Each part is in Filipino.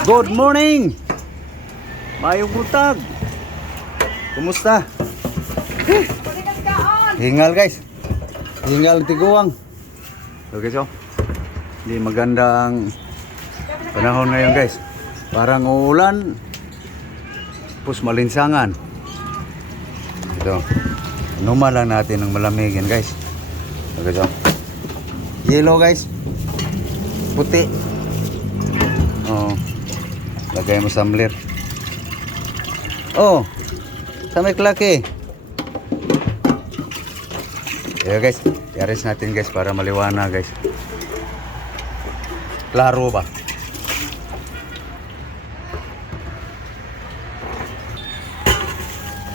Good morning! Mayong butag! Kumusta? Hingal guys. Hingal tiguang. Okay so. Hindi magandang panahon ngayon guys. Parang uulan. Tapos malinsangan. Ito. Inuman lang natin ng malamigin guys. Okay so. Yellow guys. Puti. Oh. Lagay mo samlir. Oh. Sa may klaki. Ayo guys, i-arrange natin guys para maliwanag guys. Klaro ba?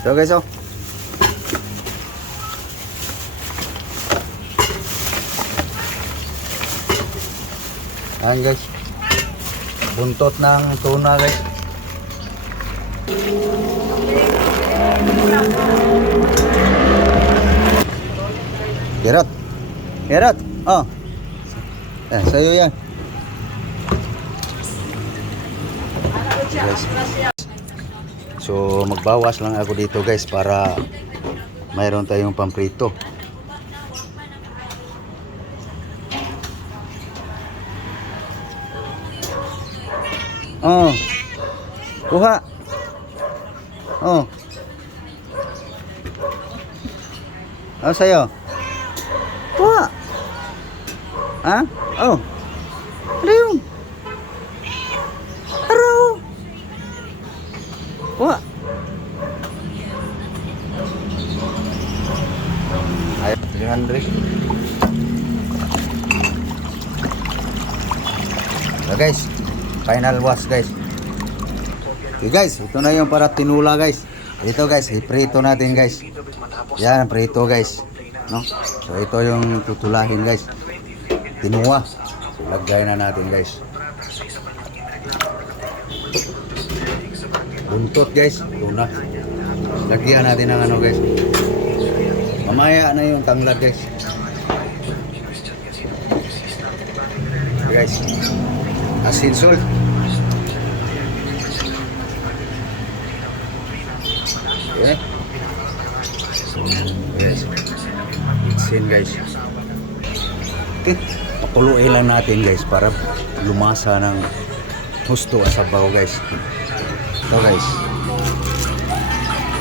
So guys, oh. Ayan guys. Buntot ng tuna guys. Herot. Herot. Oh. Sa'yo yan. Guys. So magbawas lang ako dito guys para mayroon tayong pamprito. Oh. Kuha. Oh. Oh sa'yo. Kuha. Ha? Oh. Ano yun? Araw. Kuha. Ayo, 300. So guys, final wash guys. Okay guys, ito na yung para tinula guys. Ito guys, iprito natin guys. Yan, prito guys. No? So ito yung tutulahin guys. Tinuwa. So lagay na natin guys. Buntot guys, tuna. Lagyan natin ng ano guys. Mamaya na yung tanglad guys. Guys. Asin salt. Okay. Guys. Asin guys. Okay. Pakuluin lang natin guys para lumasa ng husto ang sabaw guys. Ito guys.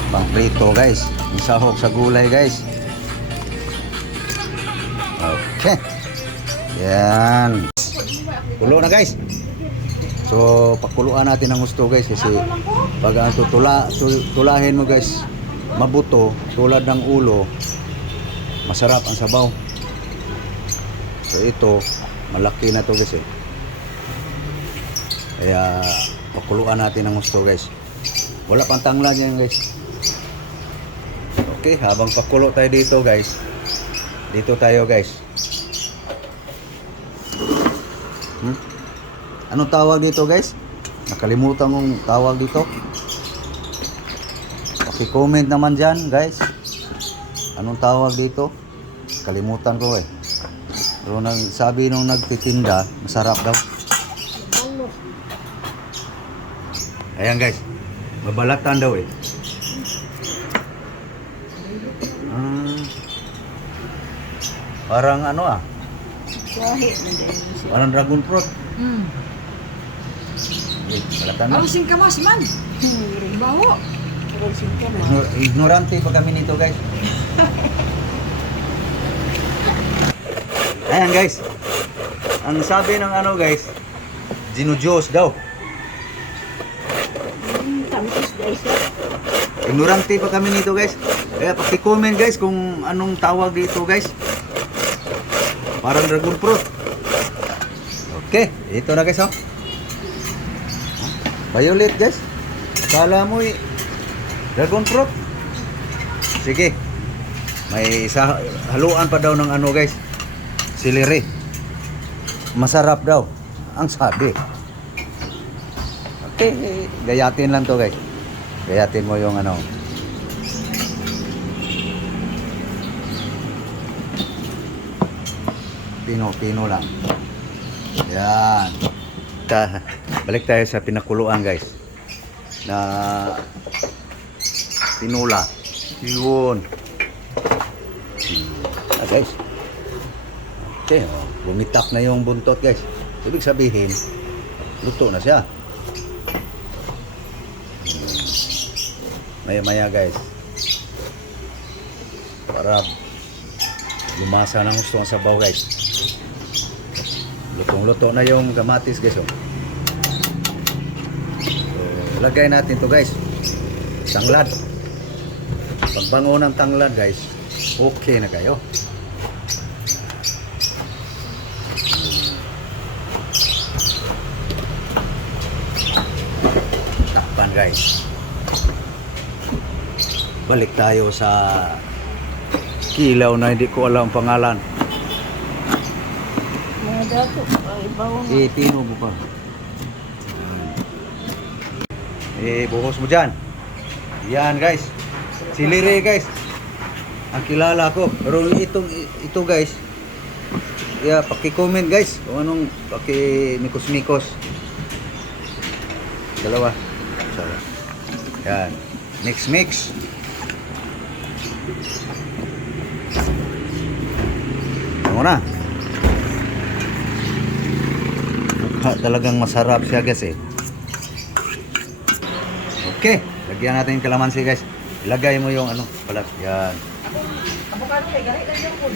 Pangprito guys. Isahok sa gulay guys. Okay. Yan. Kulo na guys. So pakuluan natin ng gusto guys kasi pag ang tulahin mo guys mabuto tulad ng ulo, masarap ang sabaw. So ito malaki na to guys eh. Kaya pakuluan natin ng gusto guys. Wala pang tanglad yan guys. Okay, habang pakulo tayo dito guys. Dito tayo guys. Anong tawag dito guys? Nakalimutan kong tawag dito. Paki-comment naman dyan guys. Anong tawag dito? Kalimutan ko eh. Pero sabi nung nagtitinda, masarap daw. Ayan guys. Mabalatan daw eh. Parang ano ah. Parang dragon fruit. Balatan mo. Alusin ka mas man. Bawo. Ignorante pa kami nito guys. Ayan guys. Ang sabi ng ano guys, ginujos daw. Ignorante pa kami nito guys. Kaya paki-comment guys kung anong tawag dito guys. Parang dragon fruit. Okay, ito na guys oh. Violet guys. Akala mo eh dragon fruit. Sige. May isa haluan pa daw ng ano guys. Celery. Masarap daw ang sabi. Okay, gayatin lang to guys. Gayatin mo yung ano. Pino lang. Yan. Balik tayo sa pinakuluan guys. Na tinula. Yun. Guys. Okay, bumitak na yung buntot guys. Ibig sabihin, luto na siya. Maya-maya guys. Para lumasa ng gusto ang sabaw guys. Lutong-luto na yung kamatis guys. Oh. So, lagay natin to guys. Tanglad. Pagbango ng tanglad guys, okay na kayo. Takpan guys. Balik tayo sa kilaw na hindi ko alam ang pangalan. Mga dato. Ibaw nga. Pino mo pa. Buhos mo dyan. Yan guys. Siliri guys. Ang kilala ko. Pero ito guys. Paki-comment guys. Kung anong paki-mikos-mikos. Dalawa. Sorry. Yan. Mix. Ano na? Talagang masarap siya guys eh. Okay, lagyan natin yung kalamansi guys. Ilagay mo yung ano, balat. Yan. Avocado kay gani lang yung kun.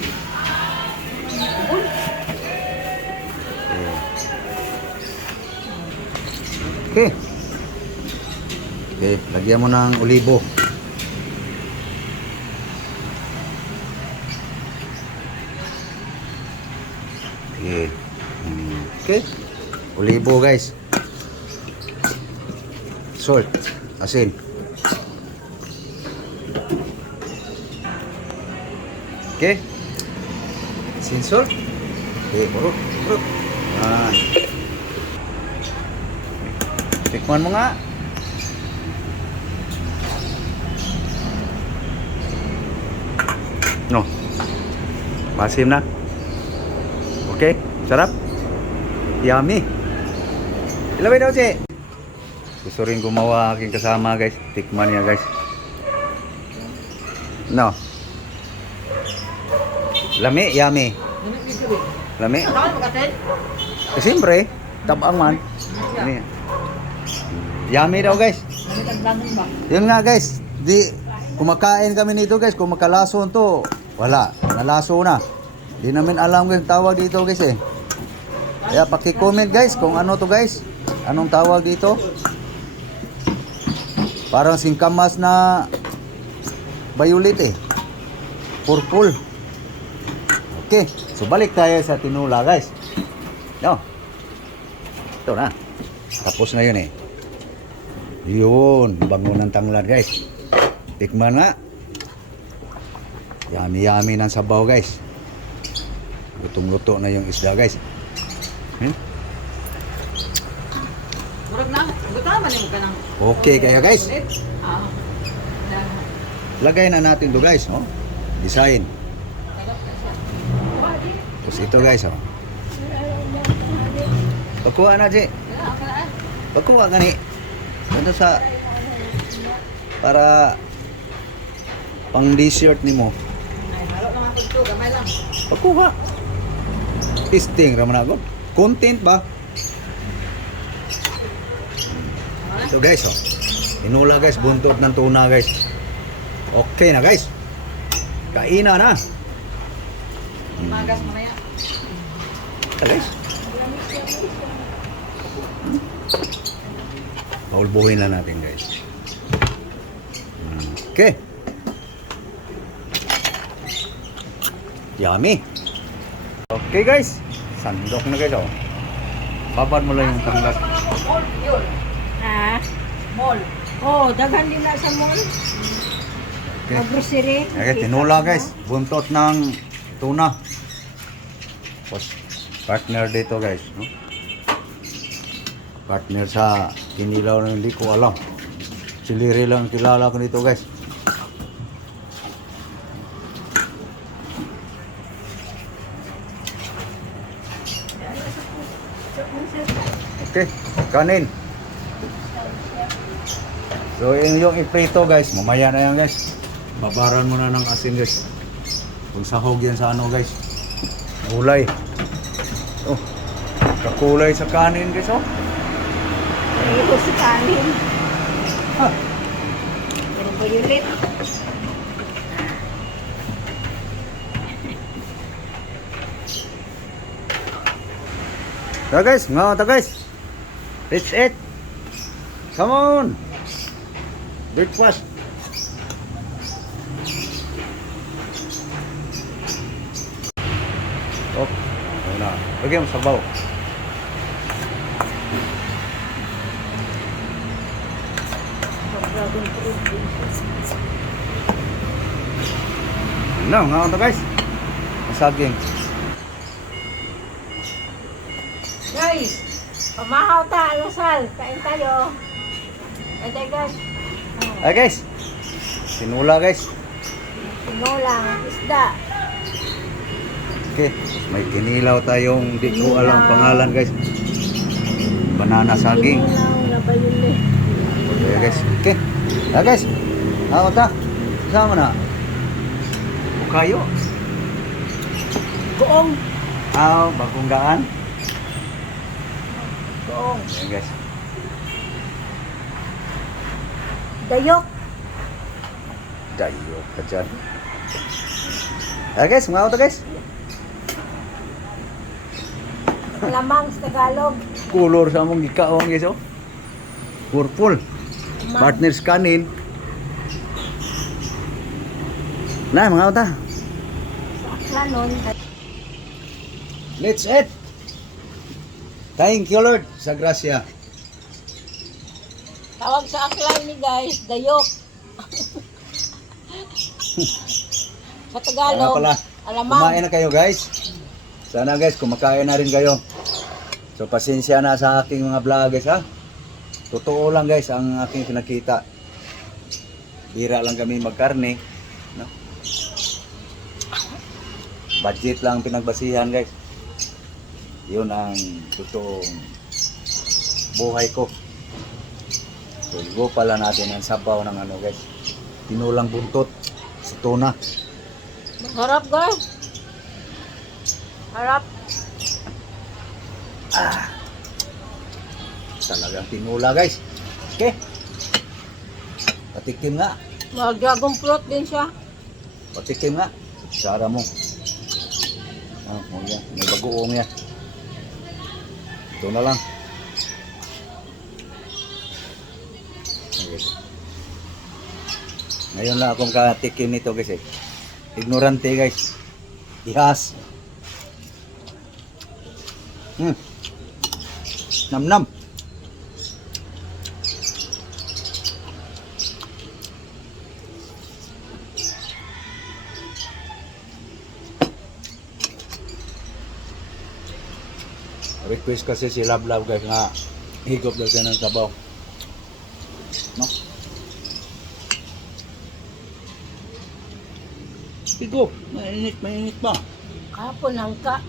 Okay. Okay, lagyan mo ng olibo. Okay. Okay. Olibo guys. Salt, asin. Okay. Asin, salt. Okay, puro. Tikman mo nga. No. Masim na. Okay, sarap. Yummy. Ilaway daw, Che. Gusto rin gumawa aking kasama, guys. Tikman niya, guys. No. Lami, yummy. Lami. Tawag mo katen. Siyempre, tabang man. Ini. Yummy daw, guys. Nagtagdanan ba? Yun nga, guys. Kumakain kami nito, guys. Kung makalaso to, wala. Nalaso na. Di namin alam guys tawag dito guys eh. Kaya paki-comment guys kung ano to guys. Anong tawag dito? Parang singkamas na violet eh. Purple. Okay. So balik tayo sa tinula guys. No. Ito na. Tapos na yun eh. Yun. Bango ng tanglad guys. Tikman nga. Yummy ng sabaw guys. Lutong-luto na yung isda guys. Murag na. Gutama ni mo kanang. Okay kayo guys. Ah. Lagay na natin to guys, oh. Design. Tapos ito guys, oh. Pagkuha na, Ji. Pagkuha gani. Ito sa para pang dessert nimo. Ay, halo naman pud to, gamay lang. Pagkuha. Testing raman ako. Content ba? Ito guys, oh. Inula guys, buntot ng tuna guys. Okay na guys. Kaina na. Magas mo na yan. Ito guys. Paulbuhin lang natin guys. Okay. Yummy. Okay guys. Sandok na guys, oh. Babad mo lang yung tanggas. Mall, yun. Ah? Mall. Oh, daghan din na sa mall. Okay. Grocery. Okay, tinula guys. Buntot ng tuna. Tapos, partner dito guys. No? Partner sa kinilaw na hindi ko alam. Siliri lang kilala ko dito guys. Okay. kanin. So yung iprito guys, mamaya na yan guys. Babaran mo na ng asin guys. Kung sahog yan sa ano guys. Kulay. Oh, kakulay sa kanin guys oh. Ito si kanin. Ha. Pero violet. Ta guys, nga ta guys. Let's eat. Come on. Breakfast. Oh, ayun na. Lagyan mo sabaw. Dragon fruit. No, nga ta guys. Saging. Guys, pamahaw ta, alusal. Kain tayo. Kain tayo guys. Ay guys. Sinula guys. Tinolang, isda. Okay, may kinilaw tayong di ko alam pangalan guys. Banana saging. Tinolang na violet. Okay guys. Okay. Ah guys. Ako ta. Sama na. Bukayo. Goong. Bagong daan. Goong. Ayan guys. Dayok. Dayo ka dyan. Ah guys, mga auto guys. Lamang sa Tagalog. Color sa among gikaon guys oh. Purple. Partners kanin. Na mga auto. Sa aklanon. Let's eat. Thank you Lord sa grasya. Tawag sa aklan ni guys, dayok. Sa Tagalog, Pala. alamang. Kumain na kayo guys. Sana guys kumakain na rin kayo. So pasensya na sa aking mga vlog guys ha. Totoo lang guys ang aking pinakita. Bira lang kami magkarne, no? Budget lang pinagbasihan guys. Yun ang totoong buhay ko. So igo pala natin ang sabaw ng ano guys. Tinulang buntot sa tuna. Harap guys. Harap. Talagang tinula guys. Okay. Patikim nga. Mag-dragon fruit din siya. Patikim nga. Sara mo. Mo yan. May bagoong yan. Ito na lang. Okay. Ngayon lang akong katikim nito guys eh. Ignorante guys. Ihas. Nam-nam. Request kasi si Love Love guys nga higop daw siya ng sabaw. No? Higop, mainit pa. Kapon ang ka.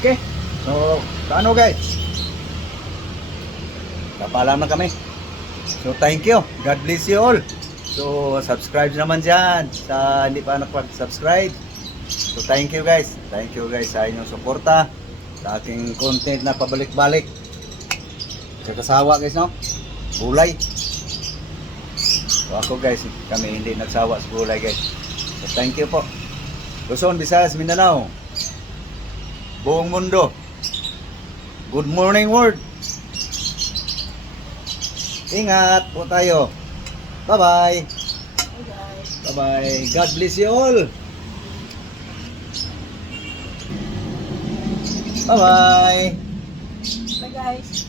Okay. So, paano guys? Kapaalam na kami. So, thank you. God bless you all. So, subscribe naman dyan sa hindi pa nakapag-subscribe. So, thank you guys. Thank you guys sa inyong suporta sa aking content na pabalik-balik. Sa kasawa guys, no? Gulay. So, ako guys, kami hindi nagsawa sa gulay guys. So, thank you po. Luzon, Visayas, Mindanao. Buong mundo. Good morning world. Ingat po tayo. Bye-bye. Hey guys. Bye-bye. God bless you all. Bye-bye. Bye guys.